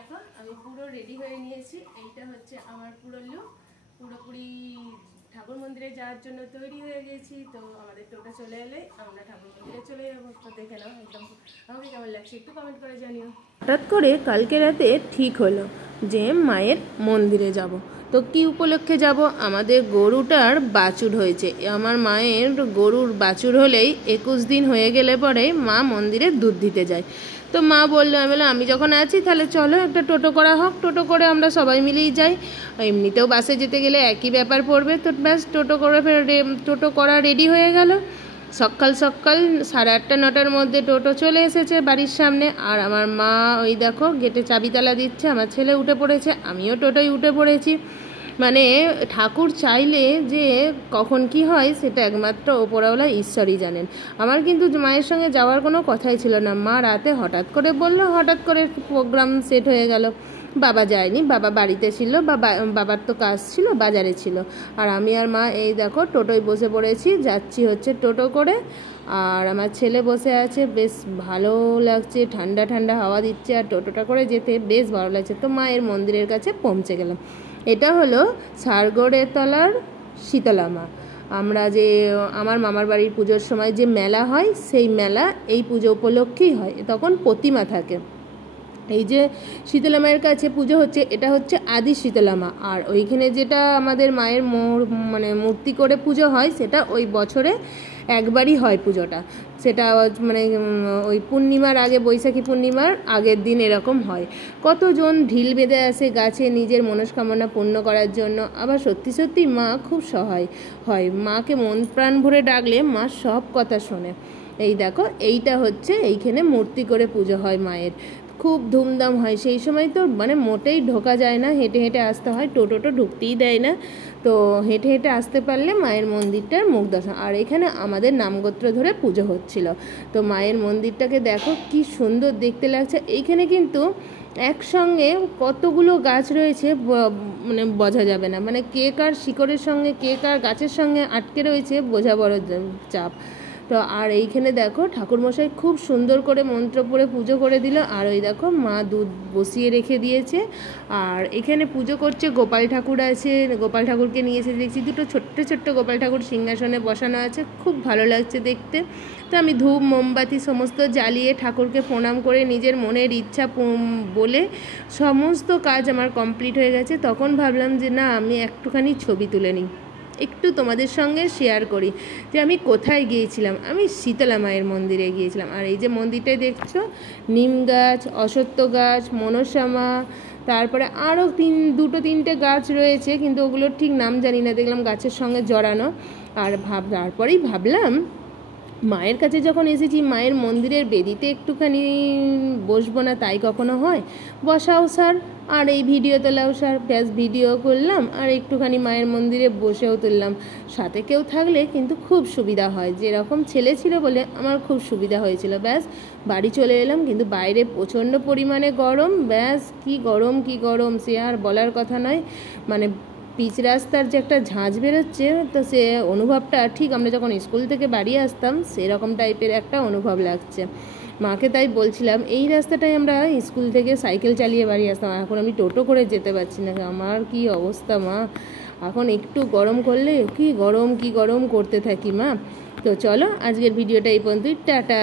দেখো আমি পুরো রেডি হয়ে নিয়েছি। এইটা হচ্ছে আমার পুরো লুক, পুরোপুরি ঠাকুর মন্দিরে যাওয়ার জন্য তৈরি হয়ে গেছি। তো আমাদের টোটো চলে এলে আমরা ঠাকুর মন্দিরে চলে যাবো। তো দেখে নাও একদম আমাকে কেমন লাগছে একটু কমেন্ট করে জানিও। হঠাৎ করে কালকে রাতে ঠিক হলো যে মায়ের মন্দিরে যাব। তো কি উপলক্ষে যাব? আমাদের গরুটার বাছুর হয়েছে। আমার মায়ের গরুর বাছুর হলেই 21 দিন হয়ে গেলে পরে মা মন্দিরে দুধ দিতে যায়। তো মা বললো, আমি বললাম আমি যখন আছি তাহলে চলো একটা টোটো করা হোক, টোটো করে আমরা সবাই মিলেই যাই। এমনিতেও বাসে যেতে গেলে একই ব্যাপার পড়বে। তো ব্যাস টোটো করে টোটো করা রেডি হয়ে গেল। সকাল সকাল 8:30 9টার মধ্যে টোটো চলে এসেছে বাড়ির সামনে। আর আমার মা ওই দেখো গেটে চাবিতালা দিচ্ছে, আমার ছেলে উঠে পড়েছে, আমিও টোটোয় উঠে পড়েছি। মানে ঠাকুর চাইলে যে কখন কি হয় সেটা একমাত্র ওপরওয়ালা ঈশ্বরই জানেন। আমার কিন্তু মায়ের সঙ্গে যাওয়ার কোনো কথাই ছিল না। মা রাতে হঠাৎ করে বললো, হঠাৎ করে প্রোগ্রাম সেট হয়ে গেল। বাবা যায়নি, বাবা বাড়িতে ছিল, বাবার তো কাজ ছিল, বাজারে ছিল। আর আমি আর মা এই দেখো টোটোয় বসে পড়েছি, যাচ্ছি হচ্ছে টোটো করে। আর আমার ছেলে বসে আছে, বেশ ভালো লাগছে, ঠান্ডা ঠান্ডা হাওয়া দিচ্ছে, আর টোটোটা করে যেতে বেশ ভালো লাগছে। তো মায়ের মন্দিরের কাছে পৌঁছে গেলাম। এটা হলো সারগড়ের তলার শীতলা মা। আমরা যে আমার মামার বাড়ির পুজোর সময় যে মেলা হয়, সেই মেলা এই পুজো উপলক্ষেই হয়, তখন প্রতিমা থাকে। এই যে শীতলা মায়ের কাছে পুজো হচ্ছে, এটা হচ্ছে আদি শীতলা মা। আর ওইখানে যেটা আমাদের মায়ের মানে মূর্তি করে পুজো হয়, সেটা ওই বছরে একবারই হয় পুজোটা। সেটা মানে ওই পূর্ণিমার আগে, বৈশাখী পূর্ণিমার আগের দিন এরকম হয়। কতজন ঢিল বেঁধে আসে গাছে নিজের মনস্কামনা পূর্ণ করার জন্য। আবার সত্যি সত্যি মা খুব সহায় হয়। মাকে মন প্রাণ ভরে ডাকলে মা সব কথা শোনে। এই দেখো এইটা হচ্ছে এইখানে মূর্তি করে পুজো হয় মায়ের, খুব ধুমধাম হয়। সেই সময় তো মানে মোটেই ঢোকা যায় না, হেঁটে হেঁটে আসতে হয়, টোটো ঢুকতেই দেয় না। তো হেঁটে হেঁটে আসতে পারলে মায়ের মন্দিরটার মুখ দর্শন। আর এখানে আমাদের নামগোত্র ধরে পুজো হচ্ছিল। তো মায়ের মন্দিরটাকে দেখো কি সুন্দর দেখতে লাগছে। এইখানে কিন্তু একসঙ্গে কতগুলো গাছ রয়েছে মানে বোঝা যাবে না, মানে কে কার শিকড়ের সঙ্গে কে কার গাছের সঙ্গে আটকে রয়েছে বোঝা বড় চাপ। তো আর এইখানে দেখো ঠাকুরমশাই খুব সুন্দর করে মন্ত্র পড়ে পুজো করে দিল। আর ওই দেখো মা দুধ বসিয়ে রেখে দিয়েছে। আর এখানে পুজো করছে গোপাল ঠাকুর আছে, গোপাল ঠাকুরকে নিয়ে এসে দেখছি দুটো ছোট্ট ছোট্ট গোপাল ঠাকুর সিংহাসনে বসানো আছে, খুব ভালো লাগছে দেখতে। তো আমি ধূপ মোমবাতি সমস্ত জ্বালিয়ে ঠাকুরকে প্রণাম করে নিজের মনের ইচ্ছা বলে সমস্ত কাজ আমার কমপ্লিট হয়ে গেছে। তখন ভাবলাম যে না, আমি একটুখানি ছবি তুলে নিই, একটু তোমাদের সঙ্গে শেয়ার করি যে আমি কোথায় গিয়েছিলাম। আমি শীতলা মায়ের মন্দিরে গিয়েছিলাম। আর এই যে মন্দিরটাই দেখছো, নিম গাছ, অশ্বত্থ গাছ, মনসা মা, তারপরে আরও 2-3টে গাছ রয়েছে, কিন্তু ওগুলোর ঠিক নাম জানি না, দেখলাম গাছের সঙ্গে জড়ানো। আর তারপরেই ভাবলাম মায়ের কাছে যখন এসেছি, মায়ের মন্দিরের বেদিতে একটুখানি বসবো না, তাই কখনো হয়? বসাও স্যার, আর এই ভিডিও তোলাও স্যার। ব্যাস ভিডিও করলাম আর একটুখানি মায়ের মন্দিরে বসেও তুললাম। সাথে কেউ থাকলে কিন্তু খুব সুবিধা হয়, যেরকম ছেলে ছিল বলে আমার খুব সুবিধা হয়েছিল। ব্যাস বাড়ি চলে এলাম, কিন্তু বাইরে প্রচণ্ড পরিমাণে গরম। ব্যাস কি গরম সে আর বলার কথা নয়। মানে পিচ রাস্তার যে একটা ঝাঁঝ বেরোচ্ছে, তো সে অনুভবটা ঠিক আমরা যখন স্কুল থেকে বাড়ি আসতাম সেরকম টাইপের একটা অনুভব লাগছে। মাকে তাই বলছিলাম, এই রাস্তাটাই আমরা স্কুল থেকে সাইকেল চালিয়ে বাড়ি আসতাম, এখন আমি টোটো করে যেতে পারছি না। আমার কি অবস্থা মা, এখন একটু গরম করলে কি গরম করতে থাকি মা। তো চলো আজকের ভিডিওটা এই পর্যন্তই, টাটা।